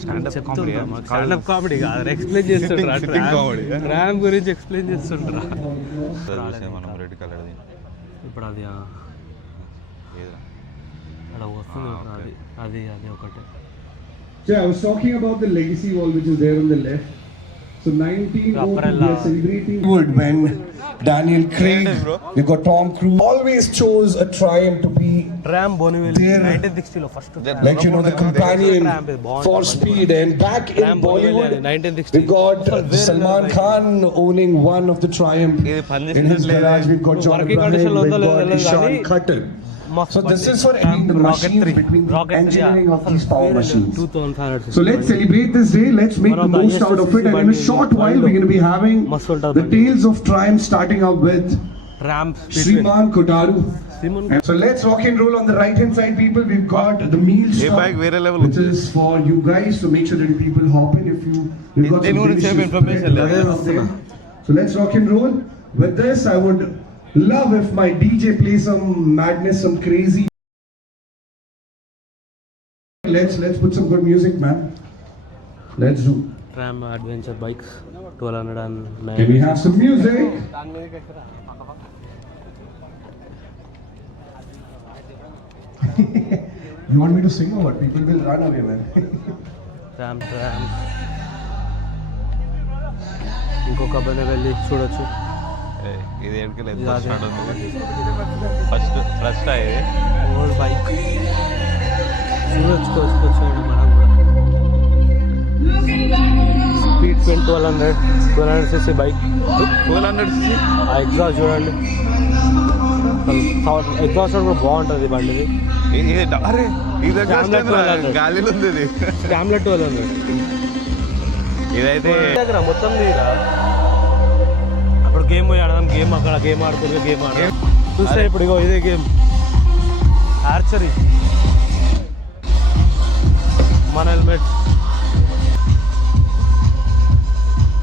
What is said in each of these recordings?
Stand up comedy కాదు, ఎక్స్ప్లెయిన్ చేస్తుంటారా ర్యామ్ గురించి ఎక్స్ప్లెయిన్ చేస్తుంటారా. మనం రెడ్ కలర్ ఇప్పుడు అది అలా వస్తుంది అది అది అది ఒకటి. So I was talking about the legacy wall which is there on the left. So 1902 we are celebrating when Daniel Craig, we got Tom Cruise, always chose a Triumph to be Ram Bonneville 1960 లో first, like you know, the companion for speed. And back in Bollywood 1960 we got Salman Khan owning one of the Triumph in his garage. We've got John Abraham, we've got Ishan Khattar. So this is for the machines between the engineering of these power machines. So let's celebrate this day. Let's make the most out of it. And in a short while, we're going to be having the tales of Triumph, starting out with Shriman Kotaru. So let's rock and roll. On the right hand side, people, we've got the meal stop, which is for you guys. So make sure that people hop in if you. We've got some information. So let's rock and roll. With this, I would love if my DJ plays some madness, some crazy. Let's put some good music, man. Let's do Ram Adventure Bikes 1209. Can we have some music? You want me to sing or what? People will run away, man. Ram ఇంకొక అబ్బాయి వెళ్ళి చూడొచ్చు. ఇది ఎక్కలేదు ఫస్ట్ ఇది old bike చూడొచ్చు మనం కూడా. స్పీడ్ 1200 cc బైక్, 1200 cc. ఆ ఎగ్జాస్ట్ చూడండి, ఎగ్జాస్ట్ కూడా బాగుంటుంది బండిది. గాలిలో ఉంది స్కామ్లెట్ 1200. ఇదైతే దగ్గర మొత్తం తీరా. అప్పుడు గేమ్ పోయి ఆడదాం, గేమ్ అక్కడ గేమ్ ఆడుతుంది, గేమ్ ఆడదాం చూస్తే ఇప్పుడు ఇగో ఇదే గేమ్ ఆర్చరీ. మన హెల్మెట్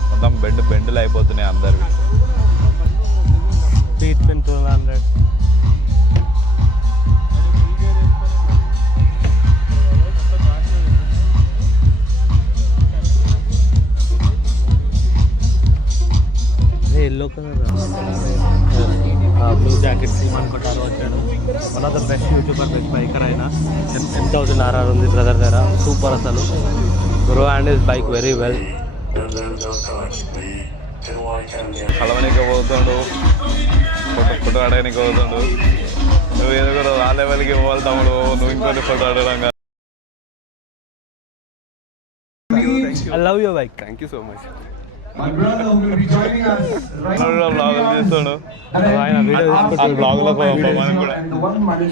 మొత్తం బెండులు అయిపోతున్నాయి అందరివి. Speed 1200. Yellow colour blue jacket శ్రీమాన్ కొటారు వచ్చాడు. One of the best YouTuber, best biker అయినా. 10,000 RR ఉంది బ్రదర్ దగ్గర, సూపర్ అసలు. Bro and his bike very well. కలవనికి పోతుండు, ఫోటో ఆడడానికి పోతుండు. నువ్వు ఏదో కూడా ఆ లెవెల్కి పోవాలి తమ్ముడు, నువ్వు ఇంకోటి ఫోటో ఆడడం. I love your bike. Thank you so much. My brother who will be joining us right now. చేస్తాడు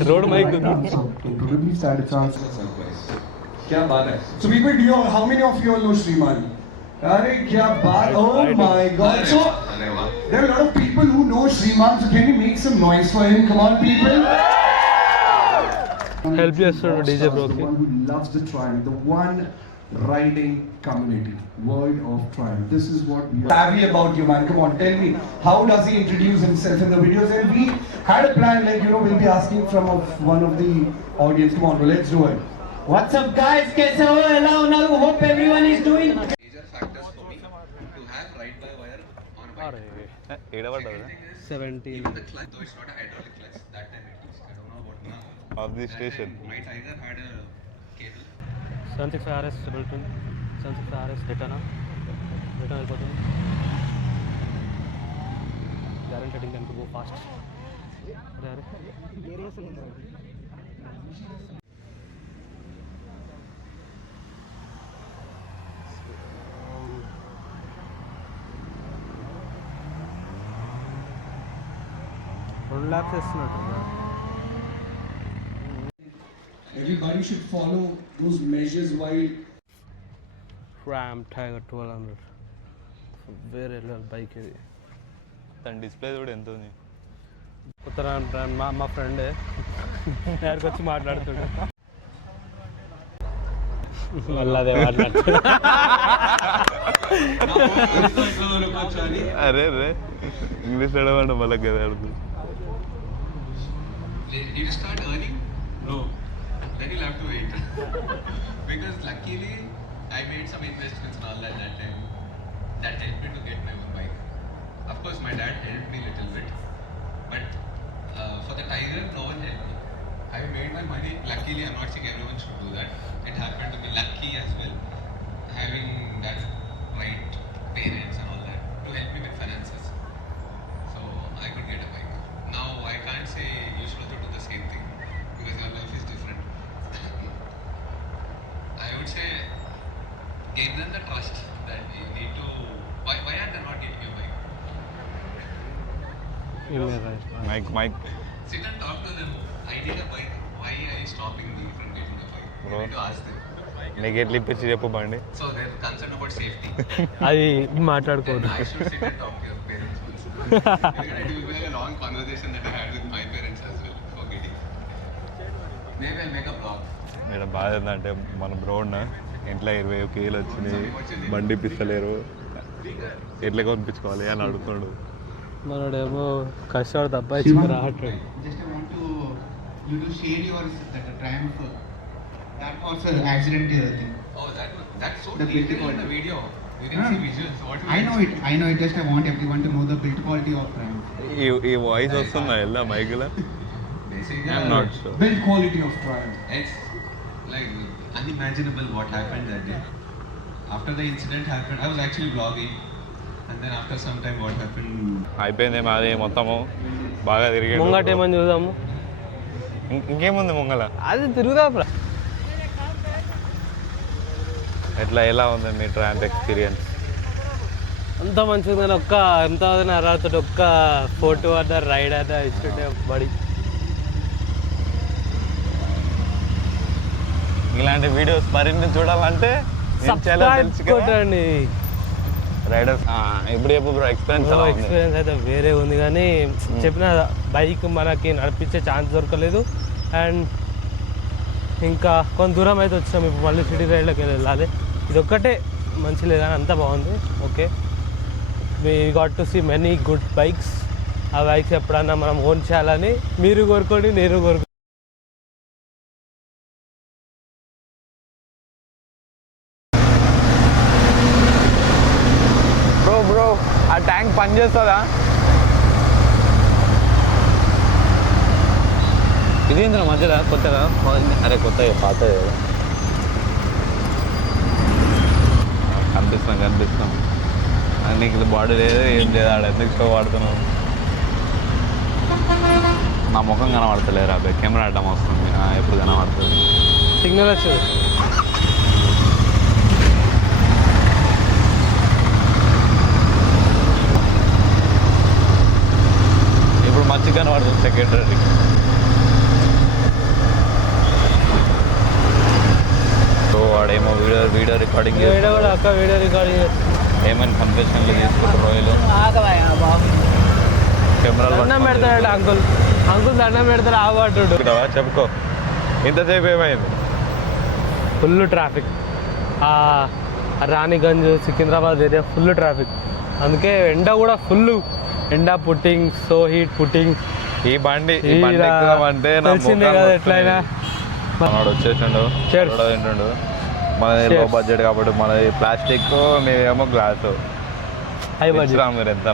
రోడ్ మైక్. क्या बात है. So people, how many of you all know Shriman? Arey kya baat. Oh my god. So there are a lot of people who know Shriman, so can you make some noise for him? Come on people. Help yourself, DJ Bro. The one who loves the Triumph, the one riding community, world of Triumph. This is what we are savvy about you, man. Come on, tell me, how does he introduce himself in the videos? And we had a plan, like, you know, we'll be asking from one of the audience. Come on, let's do it. What's up, guys? Kaise ho? Hello, now hope everyone is doing. Major factors for me to have ride by wire on a bike. 17. Even the clutch, though it's not a hydraulic clutch, that time at least. I don't know about now. Of the station. Might either had a cable. 76 RS double twin, 76 RS return అయిపోతుంది. గ్యారెంటెడ్ ఇంకా go fast. $2 lakhs ఇస్తున్నట్టు. Everybody should follow those measures while Ram Tiger 1200 వేరే బైక్ ఇది. తన డిస్ప్లే కూడా ఎంత ఉంది. ఉత్తరాంధ్ర మా ఫ్రెండే దగ్గరికి వచ్చి మాట్లాడుతుండే, మళ్ళీ అదే మాట్లాడుతుంది. అరే రే ఇంగ్లీష్ అడగండి మళ్ళీ కదా అడుగుతుంది. Did you start earning? No. then you'll have to wait. Because luckily, I made some investments and all that time. That helped me to get my own bike. Of course, my dad helped me a little bit. But for the Tiger, no one helped me. I made my money. Luckily, I'm not saying everyone should do that. It happened to be lucky as well. Having that right parents and all that to help me with finances. So I could get a bike. Now I can't say you should also do the same thing because your life is different. I would say gain them the trust that you need to. Why are they not getting your bike? Mic Sit and talk to them. I need a bike. Why are you stopping me from getting a bike? You Bro. need to ask them. నీకు ఎట్లా ఇప్పించి చెప్పు బండి So they're concerned about safety. అది Then మాట్లాడుకోవద్దు. I should sit and talk to your parents also. Because it will be like a long conversation that I had with my parents as well for getting. Maybe I'll make a vlog. ఇక్కడ బాధ ఏంటంటే మన బ్రోడ్న ఇంట్లో 20 కేలు వచ్చినాయి బండి ఇప్పిస్తలేరు ఎట్లా కొనిపించుకోవాలి అని అడుగుతున్నాడు. మనోడేమో కష్టపడి తప్ప ఇచ్చి రావట్లేదు. Just I want to you to share your that Triumph that also accident thing. Oh, that's so The build detailed in quality. the video. You didn't see visuals. What you I know it. Just I want everyone to know the build quality of Triumph. ఈ వాయిస్ వస్తుందా ఎలా మైక్లో? Basically, I'm not sure. Build quality of Triumph. it's like unimaginable what happened that day. After the incident happened, I was actually vlogging, and then after some time, what happened? అయిపోయింది మాది మొత్తము బాగా తిరిగి ముంగట ఏమని చూద్దాము. ఇంకేముంది ముంగల అది తిరుగుదాం. ఎట్లా ఎలా ఉంది మీ ట్రాంప్ ఎక్స్పీరియన్స్? అంత మంచిగా ఉందని ఒక్క ఎంత అర్హత ఒక్క ఫోటో అన్న రైడ్ అన్న ఇస్తుంటే బడి. ఇలాంటి వీడియోస్ మరిన్ని చూడాలంటే ఏం చేయాలో తెలుసు కదా? కొట్టండి. రైడర్స్ ఇప్పుడు చెప్పు బ్రో ఎక్స్పీరియన్స్ ఎలా ఉంది? ఎక్స్పీరియన్స్ అయితే వేరే ఉంది కానీ చెప్పిన బైక్ మనకి నడిపించే ఛాన్స్ దొరకలేదు. అండ్ ఇంకా కొంత దూరం అయితే వచ్చాం. ఇప్పుడు మళ్ళీ సిటీ రైడ్లోకి వెళ్ళాలి. ఇది ఒక్కటే మంచి లేదు కానీ అంతా బాగుంది. Okay, we got to see many good bikes. ఆ బైక్స్ ఎప్పుడన్నా మనం ఓన్ చేయాలని మీరు కోరుకోండి, నేను కోరుకోండి. బ్రో ఆ ట్యాంక్ పనిచేస్తుందా? ఇదేంద్ర మధ్యలో కొత్తగా అరే కొత్తగా పాత కనిపిస్తున్నాం నీకు బాడీ లేదు ఏం లేదు ఆడ ఎందుకు షో వాడుతున్నావు? నా ముఖం కనబడతలేరు అబ్బాయి కెమెరా అడ్డం వస్తుంది ఎప్పుడు కనబడుతుంది సిగ్నల్ వచ్చింది. ఇప్పుడు మంచిగా కనబడుతుంది సెక్రటరీ. సో వాడేమో వీడియో రికార్డింగ్ వీడియో కూడా అక్క వీడియో రికార్డింగ్ ఏమైనా కన్ఫెషన్లు తీసుకుంటారు రోజులు కెమెరాలు దండం పెడతాడు అంకుల్. దండం పెడతాడు ఆవాటుడు. చెప్పుకో ఇంతసేపు ఏమైంది? Full traffic. Raniganj Secunderabad area full traffic. అందుకే ఎండ కూడా ఫుల్ ఎండ పుట్టింగ్, సో హీట్ పుట్టింగ్. ఈ బండి ఎక్కుదామంటే తెలిసిందే కదా ఎట్లయినా. మనోడు వచ్చేసిండు తింటుండు. మనది లో బడ్జెట్ కాబట్టి మనది ప్లాస్టిక్, మేమేమో గ్లాసు. High budget. మీరు ఎంత